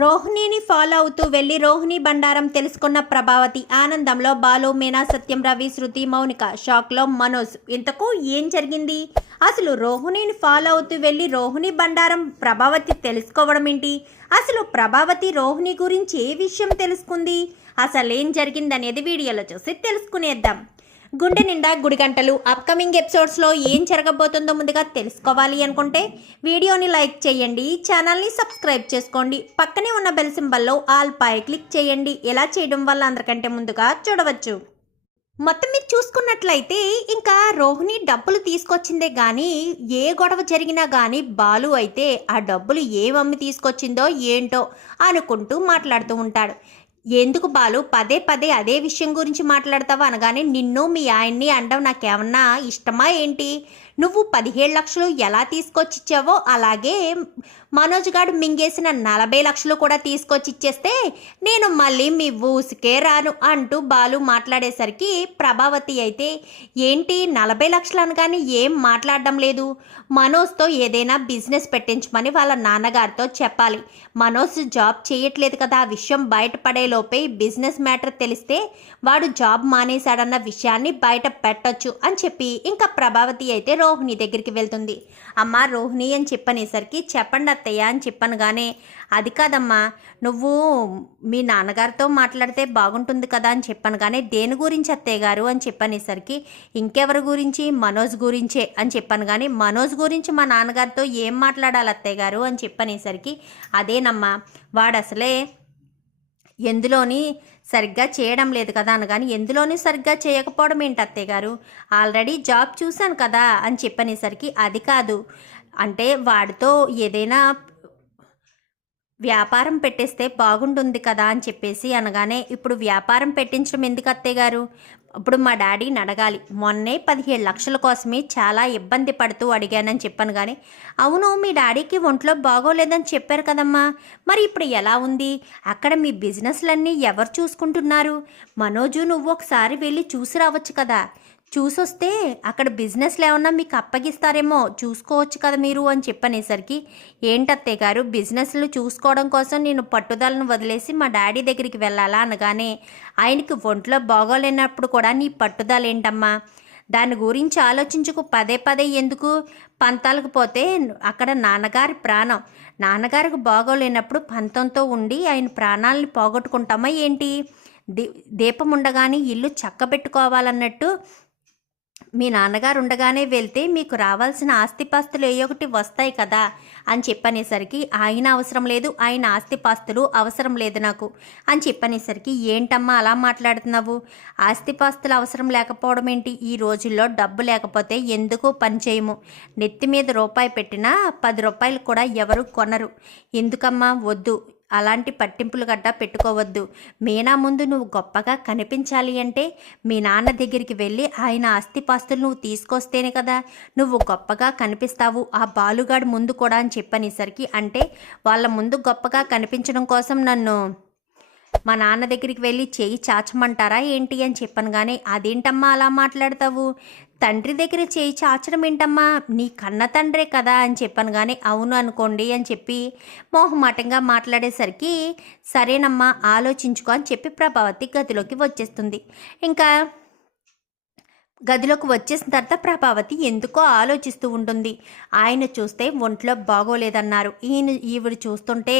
రోహిణిని follow అవుతూ వెళ్ళి రోహిణి బండారం తెలుసుకున్న ప్రభావతి ఆనందంలో బాలు మీనా సత్యం రవి శృతి మౌనిక షాక్లో మనోజ్ ఇంతకు ఏం జరిగింది? అసలు రోహిణిని ఫాలో అవుతూ వెళ్ళి రోహిణి బండారం ప్రభావతి తెలుసుకోవడం ఏంటి? అసలు ప్రభావతి రోహిణి గురించి ఏ విషయం తెలుసుకుంది? అసలు ఏం జరిగిందనేది వీడియోలో చూసి తెలుసుకునేద్దాం. గుండె నిండా గుడి గంటలు. అప్కమింగ్ ఎపిసోడ్స్లో ఏం జరగబోతుందో ముందుగా తెలుసుకోవాలి అనుకుంటే వీడియోని లైక్ చేయండి ఛానల్ని సబ్స్క్రైబ్ చేసుకోండి. పక్కనే ఉన్న బెల్ సింబల్లో ఆల్ పై క్లిక్ చేయండి. ఎలా చేయడం వల్ల అందరికంటే ముందుగా చూడవచ్చు. మొత్తం మీరు చూసుకున్నట్లయితే ఇంకా రోహిణి డబ్బులు తీసుకొచ్చిందే కానీ ఏ గొడవ జరిగినా కానీ బాలు అయితే ఆ డబ్బులు ఏమమ్మి తీసుకొచ్చిందో ఏంటో అనుకుంటూ మాట్లాడుతూ ఉంటాడు. ఎందుకు బాలు? పదే పదే అదే విషయం గురించి మాట్లాడతావా అనగానే నిన్ను మీ ఆయన్ని అండం నాకేమన్నా ఇష్టమా ఏంటి? నువ్వు పదిహేడు లక్షలు ఎలా తీసుకొచ్చి ఇచ్చావో అలాగే మనోజ్ గారు మింగేసిన నలభై లక్షలు కూడా తీసుకొచ్చి ఇచ్చేస్తే నేను మళ్ళీ మీ ఊసుకే రాను అంటూ బాలు మాట్లాడేసరికి ప్రభావతి అయితే ఏంటి నలభై లక్షలు అనగానే ఏం మాట్లాడడం లేదు? మనోజ్తో ఏదైనా బిజినెస్ పెట్టించమని వాళ్ళ నాన్నగారితో చెప్పాలి. మనోజ్ జాబ్ చేయట్లేదు కదా ఆ విషయం బయటపడేలోపే బిజినెస్ మ్యాటర్ తెలిస్తే వాడు జాబ్ మానేశాడన్న విషయాన్ని బయట పెట్టొచ్చు అని చెప్పి ఇంకా ప్రభావతి అయితే రోహిణి దగ్గరికి వెళ్తుంది. అమ్మ రోహిణి అని చెప్పనేసరికి చెప్పండి అత్తయ్య అని చెప్పనగానే అది కాదమ్మా నువ్వు మీ నాన్నగారితో మాట్లాడితే బాగుంటుంది కదా అని చెప్పాను కానీ దేని గురించి అత్తయ్య గారు అని చెప్పనేసరికి ఇంకెవరి గురించి? మనోజ్ గురించే అని చెప్పాను కానీ మనోజ్ గురించి మా నాన్నగారితో ఏం మాట్లాడాలి అత్తయ్య గారు అని చెప్పనేసరికి అదేనమ్మా వాడు అసలే ఎందులోని సరిగ్గా చేయడం లేదు కదా అనగాని ఎందులోని సరిగ్గా చేయకపోవడం ఏంటి అత్తయ్య గారు? ఆల్రెడీ జాబ్ చూశాను కదా అని చెప్పనేసరికి అది కాదు. అంటే వాడితో ఏదైనా వ్యాపారం పెట్టేస్తే బాగుంటుంది కదా అని చెప్పేసి అనగానే ఇప్పుడు వ్యాపారం పెట్టించడం ఎందుకు అత్తయ్య గారు? ఇప్పుడు మా డాడీని అడగాలి మొన్నే పదిహేడు లక్షల కోసమే చాలా ఇబ్బంది పడుతూ అడిగానని చెప్పాను కానీ అవును మీ డాడీకి ఒంట్లో బాగోలేదని చెప్పారు కదమ్మా. మరి ఇప్పుడు ఎలా ఉంది? అక్కడ మీ బిజినెస్లన్నీ ఎవరు చూసుకుంటున్నారు? మనోజు నువ్వు ఒకసారి వెళ్ళి చూసి రావచ్చు కదా. చూసొస్తే అక్కడ బిజినెస్లు ఏమన్నా మీకు అప్పగిస్తారేమో చూసుకోవచ్చు కదా మీరు అని చెప్పనేసరికి ఏంటత్తయ్య గారు బిజినెస్లు చూసుకోవడం కోసం నేను పట్టుదలను వదిలేసి మా డాడీ దగ్గరికి వెళ్ళాలా? అనగానే ఆయనకి ఒంట్లో బాగోలేనప్పుడు కూడా నీ పట్టుదల ఏంటమ్మా దాని గురించి ఆలోచించుకు పదే పదే ఎందుకు? పంతాలకు పోతే అక్కడ నాన్నగారి ప్రాణం. నాన్నగారికి బాగోలేనప్పుడు పంతంతో ఉండి ఆయన ప్రాణాలని పోగొట్టుకుంటామా ఏంటి? దీ దీపం ఉండగానే ఇల్లు చక్కబెట్టుకోవాలన్నట్టు మీ నాన్నగారు ఉండగానే వెళ్తే మీకు రావాల్సిన ఆస్తిపాస్తులు ఏ ఒకటి వస్తాయి కదా అని చెప్పనేసరికి ఆయన అవసరం లేదు ఆయన ఆస్తిపాస్తులు అవసరం లేదు నాకు అని చెప్పనేసరికి ఏంటమ్మా అలా మాట్లాడుతున్నావు? ఆస్తిపాస్తులు అవసరం లేకపోవడం ఏంటి? ఈ రోజుల్లో డబ్బు లేకపోతే ఎందుకు పని చేయము? నెత్తి మీద రూపాయి పెట్టినా పది రూపాయలు కూడా ఎవరు కొనరు. ఎందుకమ్మా? వద్దు. అలాంటి పట్టింపులు గడ్డ పెట్టుకోవద్దు. మీనా ముందు నువ్వు గొప్పగా కనిపించాలి అంటే మీ నాన్న దగ్గరికి వెళ్ళి ఆయన ఆస్తిపాస్తులు నువ్వు తీసుకొస్తేనే కదా నువ్వు గొప్పగా కనిపిస్తావు. ఆ బాలుగాడు ముందు కూడా అని చెప్పనేసరికి అంటే వాళ్ళ ముందు గొప్పగా కనిపించడం కోసం నన్ను మా నాన్న దగ్గరికి వెళ్ళి చేయి చాచమంటారా ఏంటి అని చెప్పాను కానీ అదేంటమ్మా అలా మాట్లాడతావు? తండ్రి దగ్గర చేయి చాచడం ఏంటమ్మా? నీ కన్న తండ్రే కదా అని చెప్పాను కానీ అవును అనుకోండి అని చెప్పి మోహమాటంగా మాట్లాడేసరికి సరేనమ్మా ఆలోచించుకో అని చెప్పి ప్రభావతి గదిలోకి వచ్చేస్తుంది. ఇంకా గదిలోకి వచ్చేసిన తర్వాత ప్రభావతి ఎందుకో ఆలోచిస్తూ ఉంటుంది. ఆయన చూస్తే ఒంట్లో బాగోలేదన్నారు. ఈయన ఈవిడ చూస్తుంటే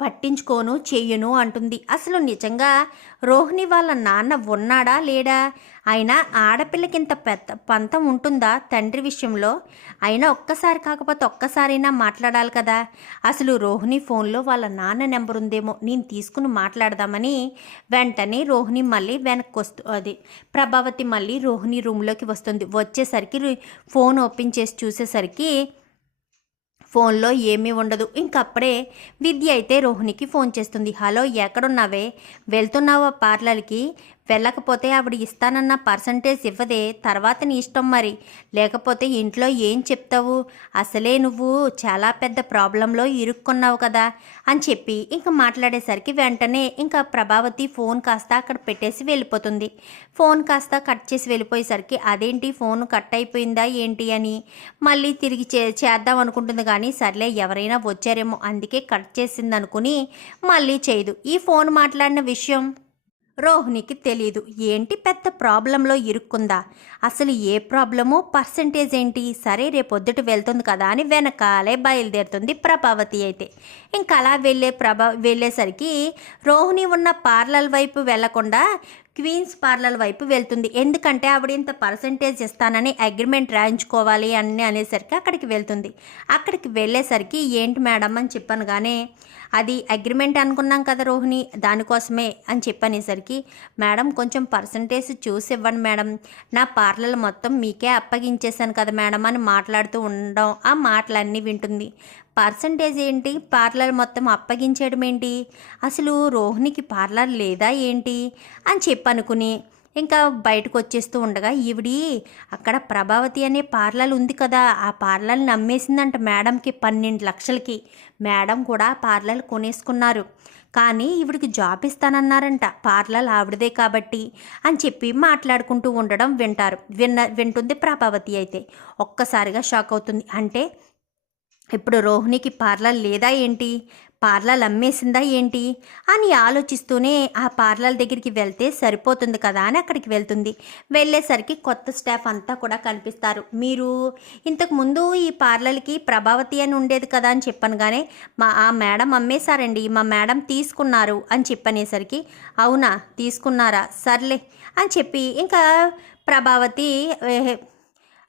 పట్టించుకోను చెయ్యను అంటుంది. అసలు నిజంగా రోహిణి వాళ్ళ నాన్న ఉన్నాడా లేడా? అయినా ఆడపిల్లకింత పెద్ద పంతం ఉంటుందా తండ్రి విషయంలో? అయినా ఒక్కసారి కాకపోతే ఒక్కసారైనా మాట్లాడాలి కదా. అసలు రోహిణి ఫోన్లో వాళ్ళ నాన్న నెంబర్ ఉందేమో నేను తీసుకుని మాట్లాడదామని వెంటనే రోహిణి మళ్ళీ వెనక్కి వస్తూ అది ప్రభావతి మళ్ళీ రోహిణి రూమ్లోకి వస్తుంది. వచ్చేసరికి ఫోన్ ఓపెన్ చేసి చూసేసరికి ఫోన్లో ఏమీ ఉండదు. ఇంకప్పుడే విద్య అయితే రోహిణికి ఫోన్ చేస్తుంది. హలో ఎక్కడున్నావే? వెళ్తున్నావా పార్లర్కి? వెళ్ళకపోతే ఆవిడ ఇస్తానన్న పర్సంటేజ్ ఇవ్వదే తర్వాత నీ ఇష్టం మరి. లేకపోతే ఇంట్లో ఏం చెప్తావు? అసలే నువ్వు చాలా పెద్ద ప్రాబ్లంలో ఇరుక్కున్నావు కదా అని చెప్పి ఇంకా మాట్లాడేసరికి వెంటనే ఇంకా ప్రభావతి ఫోన్ కాస్త అక్కడ పెట్టేసి వెళ్ళిపోతుంది. ఫోన్ కాస్త కట్ చేసి వెళ్ళిపోయేసరికి అదేంటి ఫోన్ కట్ అయిపోయిందా ఏంటి అని మళ్ళీ తిరిగి చే చేద్దాం అనుకుంటుంది కానీ సర్లే ఎవరైనా వచ్చారేమో అందుకే కట్ చేసింది అనుకుని మళ్ళీ చేయదు. ఈ ఫోన్ మాట్లాడిన విషయం రోహిణికి తెలియదు ఏంటి పెద్ద ప్రాబ్లంలో ఇరుక్కుందా? అసలు ఏ ప్రాబ్లము పర్సంటేజ్ ఏంటి? సరే రేపొద్దుట వెళ్తుంది కదా అని వెనకాలే బయలుదేరుతుంది ప్రభావతి అయితే. ఇంకా అలా వెళ్ళే ప్రభా వెళ్ళేసరికి రోహిణి ఉన్న పార్లర్ వైపు వెళ్ళకుండా క్వీన్స్ పార్లర్ వైపు వెళ్తుంది. ఎందుకంటే ఆవిడ ఇంత పర్సంటేజ్ ఇస్తానని అగ్రిమెంట్ రాయించుకోవాలి అని అనేసరికి అక్కడికి వెళ్తుంది. అక్కడికి వెళ్ళేసరికి ఏంటి మేడం అని చెప్పాను కానీ అది అగ్రిమెంట్ అనుకున్నాం కదా రోహిణి దానికోసమే అని చెప్పనేసరికి మేడం కొంచెం పర్సంటేజ్ చూసి ఇవ్వండి మేడం. నా పార్లర్ మొత్తం మీకే అప్పగించేశాను కదా మేడం అని మాట్లాడుతూ ఉండడం ఆ మాటలన్నీ వింటుంది. పర్సంటేజ్ ఏంటి? పార్లర్ మొత్తం అప్పగించడం ఏంటి? అసలు రోహిణికి పార్లర్ లేదా ఏంటి? అని చెప్పనుకుని ఇంకా బయటకు వచ్చేస్తూ ఉండగా ఈవిడి అక్కడ ప్రభావతి అనే పార్లర్ ఉంది కదా ఆ పార్లర్ని నమ్మేసిందంట మేడంకి పన్నెండు లక్షలకి. మేడం కూడా పార్లర్ కొనేసుకున్నారు. కానీ ఈవిడికి జాబ్ ఇస్తానన్నారంట పార్లర్ ఆవిడదే కాబట్టి అని చెప్పి మాట్లాడుకుంటూ ఉండడం వింటారు. విన్న వింటుంది ప్రభావతి అయితే. ఒక్కసారిగా షాక్ అవుతుంది. అంటే ఇప్పుడు రోహిణికి పార్లర్ లేదా ఏంటి? పార్లర్ అమ్మేసిందా ఏంటి? అని ఆలోచిస్తూనే ఆ పార్లర్ దగ్గరికి వెళ్తే సరిపోతుంది కదా అని అక్కడికి వెళ్తుంది. వెళ్ళేసరికి కొత్త స్టాఫ్ అంతా కూడా కనిపిస్తారు. మీరు ఇంతకు ముందు ఈ పార్లర్కి ప్రభావతి అని ఉండేది కదా అని చెప్పాను కానీ మా ఆ మేడం అమ్మేశారండి. మా మేడం తీసుకున్నారు అని చెప్పనేసరికి అవునా తీసుకున్నారా? సర్లే అని చెప్పి ఇంకా ప్రభావతి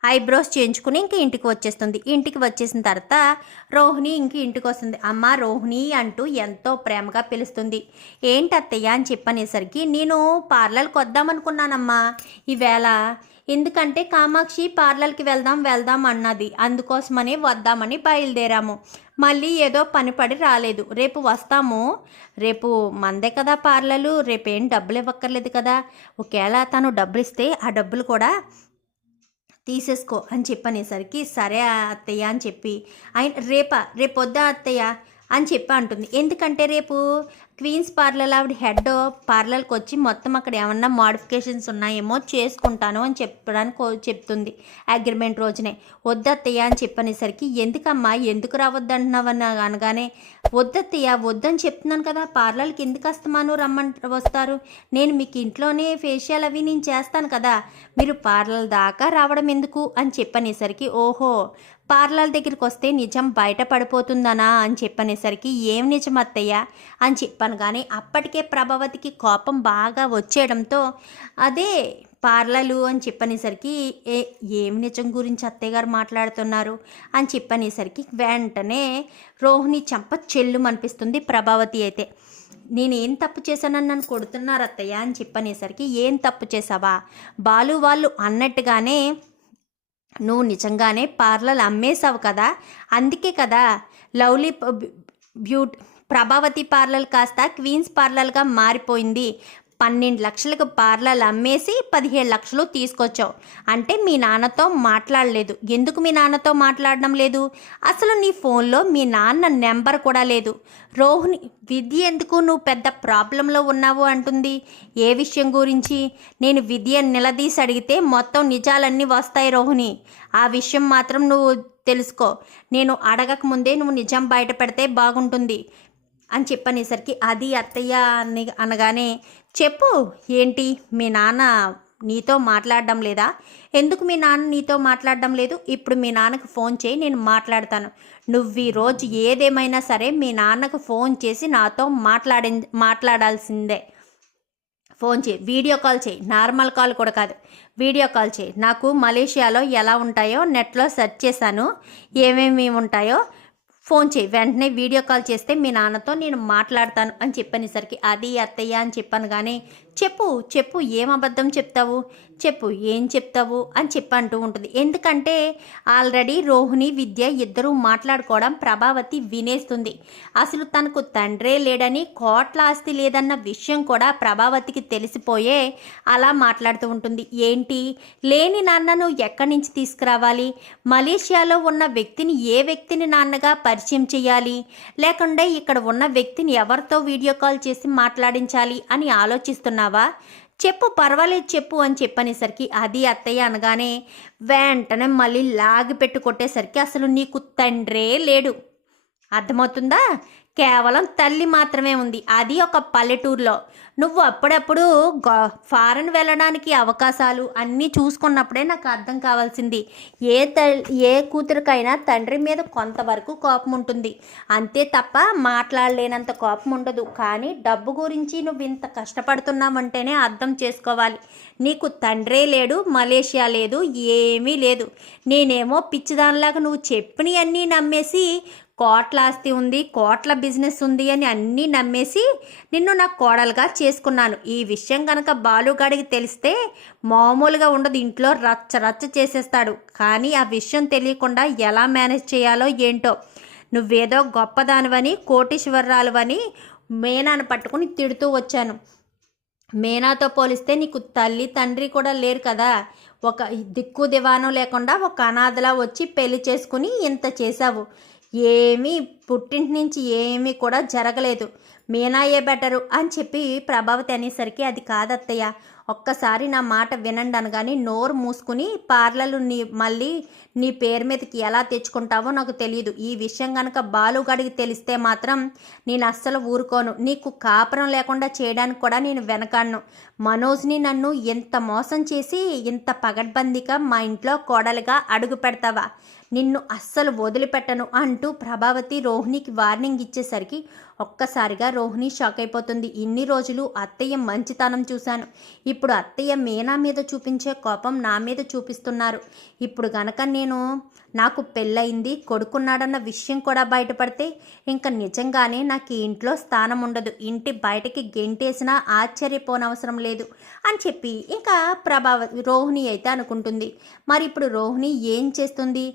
ఐబ్రోస్ చేయించుకుని ఇంక ఇంటికి వచ్చేస్తుంది. ఇంటికి వచ్చేసిన తర్వాత రోహిణి ఇంక ఇంటికి వస్తుంది. అమ్మ రోహిణి అంటూ ఎంతో ప్రేమగా పిలుస్తుంది. ఏంటి అత్తయ్య? అని చెప్పనేసరికి నేను పార్లర్కి వద్దామనుకున్నానమ్మా. ఈవేళ ఎందుకంటే కామాక్షి పార్లర్కి వెళ్దాం వెళ్దాం అన్నది. అందుకోసమని వద్దామని బయలుదేరాము. మళ్ళీ ఏదో పని పడి రాలేదు. రేపు వస్తాము. రేపు మందే కదా పార్లర్లు రేపేం డబ్బులు ఇవ్వక్కర్లేదు కదా. ఒకవేళ తను డబ్బులు ఇస్తే ఆ డబ్బులు కూడా తీసేసుకో అని చెప్పనేసరికి సరే అత్తయ్య అని చెప్పి ఆయన రేపా రేపు అత్తయ్య? అని చెప్పి అంటుంది. ఎందుకంటే రేపు క్వీన్స్ పార్లర్ ఆవిడ హెడ్ పార్లర్కి వచ్చి మొత్తం అక్కడ ఏమన్నా మోడిఫికేషన్స్ ఉన్నాయేమో చేసుకుంటాను అని చెప్పడానికి చెప్తుంది. అగ్రిమెంట్ రోజునే. వద్దత్తయ్య అని చెప్పనేసరికి ఎందుకమ్మా? ఎందుకు రావద్దంటున్నావని అనగానే వద్దత్తయ్య వద్దని చెప్తున్నాను కదా. పార్లర్కి ఎందుకు వస్తామాను రమ్మంట వస్తారు? నేను మీకు ఇంట్లోనే ఫేషియల్ అవి నేను చేస్తాను కదా. మీరు పార్లర్ దాకా రావడం ఎందుకు? అని చెప్పనేసరికి ఓహో! పార్లర్ దగ్గరికి వస్తే నిజం బయట పడిపోతుందనా అని చెప్పనేసరికి ఏం నిజం అత్తయ్య? అని చెప్పాను. కానీ అప్పటికే ప్రభావతికి కోపం బాగా వచ్చేయడంతో అదే పార్లర్లు అని చెప్పనేసరికి ఏ ఏం నిజం గురించి అత్తయ్య గారు మాట్లాడుతున్నారు? అని చెప్పనేసరికి వెంటనే రోహిణి చంప చెల్లు అనిపిస్తుంది ప్రభావతి అయితే. నేను ఏం తప్పు చేశానని నన్ను కొడుతున్నారు అత్తయ్య? అని చెప్పనేసరికి ఏం తప్పు చేసావా బాలు వాళ్ళు అన్నట్టుగానే నువ్వు నిజంగానే పార్లర్ అమ్మేశావు కదా? అందుకే కదా లవ్లీ బ్యూట్ ప్రభావతి పార్లర్ కాస్త క్వీన్స్ పార్లర్గా మారిపోయింది. పన్నెండు లక్షలకు పార్లర్లు అమ్మేసి పదిహేడు లక్షలు తీసుకొచ్చావు. అంటే మీ నాన్నతో మాట్లాడలేదు. ఎందుకు మీ నాన్నతో మాట్లాడడం లేదు? అసలు నీ ఫోన్లో మీ నాన్న నెంబర్ కూడా లేదు. రోహిణి విద్య ఎందుకు నువ్వు పెద్ద ప్రాబ్లంలో ఉన్నావు అంటుంది. ఏ విషయం గురించి? నేను విద్య నిలదీసి అడిగితే మొత్తం నిజాలన్నీ వస్తాయి రోహిణి. ఆ విషయం మాత్రం నువ్వు తెలుసుకో. నేను అడగక ముందే నువ్వు నిజం బయట పెడితే బాగుంటుంది. అని చెప్పనేసరికి అది అత్తయ్య అని అనగానే చెప్పు ఏంటి? మీ నాన్న నీతో మాట్లాడడం లేదా? ఎందుకు మీ నాన్న నీతో మాట్లాడడం లేదు? ఇప్పుడు మీ నాన్నకు ఫోన్ చేయి నేను మాట్లాడతాను. నువ్వు ఈ రోజు ఏదేమైనా సరే మీ నాన్నకు ఫోన్ చేసి నాతో మాట్లాడి మాట్లాడాల్సిందే. ఫోన్ చేయి వీడియో కాల్ చేయి. నార్మల్ కాల్ కూడా కాదు. వీడియో కాల్ చేయి. నాకు మలేషియాలో ఎలా ఉంటాయో నెట్లో సెర్చ్ చేశాను. ఏమేమి ఉంటాయో ఫోన్ చేయి. వెంటనే వీడియో కాల్ చేస్తే మీ నాన్నతో నేను మాట్లాడతాను అని చెప్పనేసరికి అది అత్తయ్య అని చెప్పాను. కానీ చెప్పు చెప్పు ఏం అబద్ధం చెప్తావు? చెప్పు ఏం చెప్తావు? అని చెప్పి అంటూ ఉంటుంది. ఎందుకంటే ఆల్రెడీ రోహిణి విద్య ఇద్దరూ మాట్లాడుకోవడం ప్రభావతి వినేస్తుంది. అసలు తనకు తండ్రే లేడని కోట్ల ఆస్తి లేదన్న విషయం కూడా ప్రభావతికి తెలిసిపోయే అలా మాట్లాడుతూ ఉంటుంది. ఏంటి? లేని నాన్నను ఎక్కడి నుంచి తీసుకురావాలి? మలేషియాలో ఉన్న వ్యక్తిని ఏ వ్యక్తిని నాన్నగా పరి పరిచయం చేయాలి. లేకుంటే ఇక్కడ ఉన్న వ్యక్తిని ఎవరితో వీడియో కాల్ చేసి మాట్లాడించాలి అని ఆలోచిస్తున్నావా? చెప్పు పర్వాలేదు చెప్పు అని చెప్పనేసరికి అది అత్తయ్య అనగానే వెంటనే మళ్ళీ లాగి పెట్టుకొట్టేసరికి అసలు నీకు తండ్రే లేడు. అర్థమవుతుందా? కేవలం తల్లి మాత్రమే ఉంది. అది ఒక పల్లెటూరులో. నువ్వు అప్పుడప్పుడు గా ఫారెన్ వెళ్ళడానికి అవకాశాలు అన్నీ చూసుకున్నప్పుడే నాకు అర్థం కావాల్సింది. ఏ తల్ ఏ కూతురికైనా తండ్రి మీద కొంతవరకు కోపం ఉంటుంది. అంతే తప్ప మాట్లాడలేనంత కోపం ఉండదు. కానీ డబ్బు గురించి నువ్వు ఇంత కష్టపడుతున్నావంటేనే అర్థం చేసుకోవాలి. నీకు తండ్రే లేడు మలేషియా లేదు ఏమీ లేదు. నేనేమో పిచ్చిదానిలాగా నువ్వు చెప్పినవన్నీ నమ్మేసి కోట్ల ఆస్తి ఉంది కోట్ల బిజినెస్ ఉంది అని అన్నీ నమ్మేసి నిన్ను నా కోడలుగా చేసుకున్నాను. ఈ విషయం కనుక బాలుగాడికి తెలిస్తే మామూలుగా ఉండదు ఇంట్లో రచ్చ రచ్చ చేసేస్తాడు. కానీ ఆ విషయం తెలియకుండా ఎలా మేనేజ్ చేయాలో ఏంటో. నువ్వేదో గొప్పదానివని కోటీశ్వరరాలువని మేనాను పట్టుకుని తిడుతూ వచ్చాను. మేనాతో పోలిస్తే నీకు తల్లి తండ్రి కూడా లేరు కదా. ఒక దిక్కు దివానం లేకుండా ఒక అనాథలా వచ్చి పెళ్ళి చేసుకుని ఇంత చేశావు. ఏమీ పుట్టింటి నుంచి ఏమీ కూడా జరగలేదు. మీనాయే బెటరు అని చెప్పి ప్రభావతి అనేసరికి అది కాదత్తయ్య ఒక్కసారి నా మాట వినండి అనగానే నోరు మూసుకుని పార్లలు మళ్ళీ నీ పేరు మీదకి ఎలా తెచ్చుకుంటావో నాకు తెలియదు ఈ విషయం కనుక బాలుగాడికి తెలిస్తే మాత్రం నేను అస్సలు ఊరుకోను. నీకు కాపురం లేకుండా చేయడానికి కూడా నేను వెనకాడను. మనోజ్ని నన్ను ఎంత మోసం చేసి ఇంత పగడ్బందీగా మా ఇంట్లో కోడలుగా అడుగు పెడతావా? నిన్ను అస్సలు వదిలిపెట్టను అంటూ ప్రభావతి రోహిణికి వార్నింగ్ ఇచ్చేసరికి ఒక్కసారిగా రోహిణి షాక్ అయిపోతుంది. ఇన్ని రోజులు అత్తయ్య మంచితనం చూశాను. ఇప్పుడు అత్తయ్య మీనా మీద చూపించే కోపం నా మీద చూపిస్తున్నారు. ఇప్పుడు గనక నేను నాకు పెళ్ళయింది కొడుకున్నాడన్న విషయం కూడా బయటపడితే ఇంకా నిజంగానే నాకు ఈ ఇంట్లో స్థానం ఉండదు ఇంటి బయటకి గెంటేసినా ఆశ్చర్యపోనవసరం లేదు అని చెప్పి ఇంకా ప్రభావ రోహిణి అయితే అనుకుంటుంది. మరి ఇప్పుడు రోహిణి ఏం చేస్తుంది?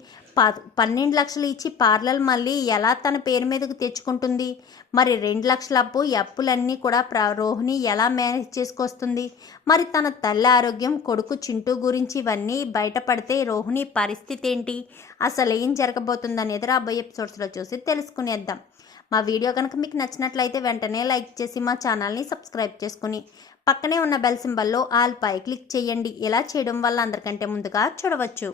పన్నెండు లక్షలు ఇచ్చి పార్లర్ మళ్ళీ ఎలా తన పేరు మీదకు తెచ్చుకుంటుంది? మరి రెండు లక్షల అప్పు అప్పులన్నీ కూడా ప్ర రోహిణి ఎలా మేనేజ్ చేసుకొస్తుంది? మరి తన తల్లి ఆరోగ్యం కొడుకు చింటూ గురించి ఇవన్నీ బయటపడితే రోహిణి పరిస్థితి ఏంటి? అసలు ఏం జరగబోతుందనేది రాబోయే ఎపిసోడ్స్లో చూసి తెలుసుకునేద్దాం. మా వీడియో కనుక మీకు నచ్చినట్లయితే వెంటనే లైక్ చేసి మా ఛానల్ని సబ్స్క్రైబ్ చేసుకుని పక్కనే ఉన్న బెల్ సింబల్లో ఆల్ పై క్లిక్ చేయండి. ఇలా చేయడం వల్ల అందరికంటే ముందుగా చూడవచ్చు.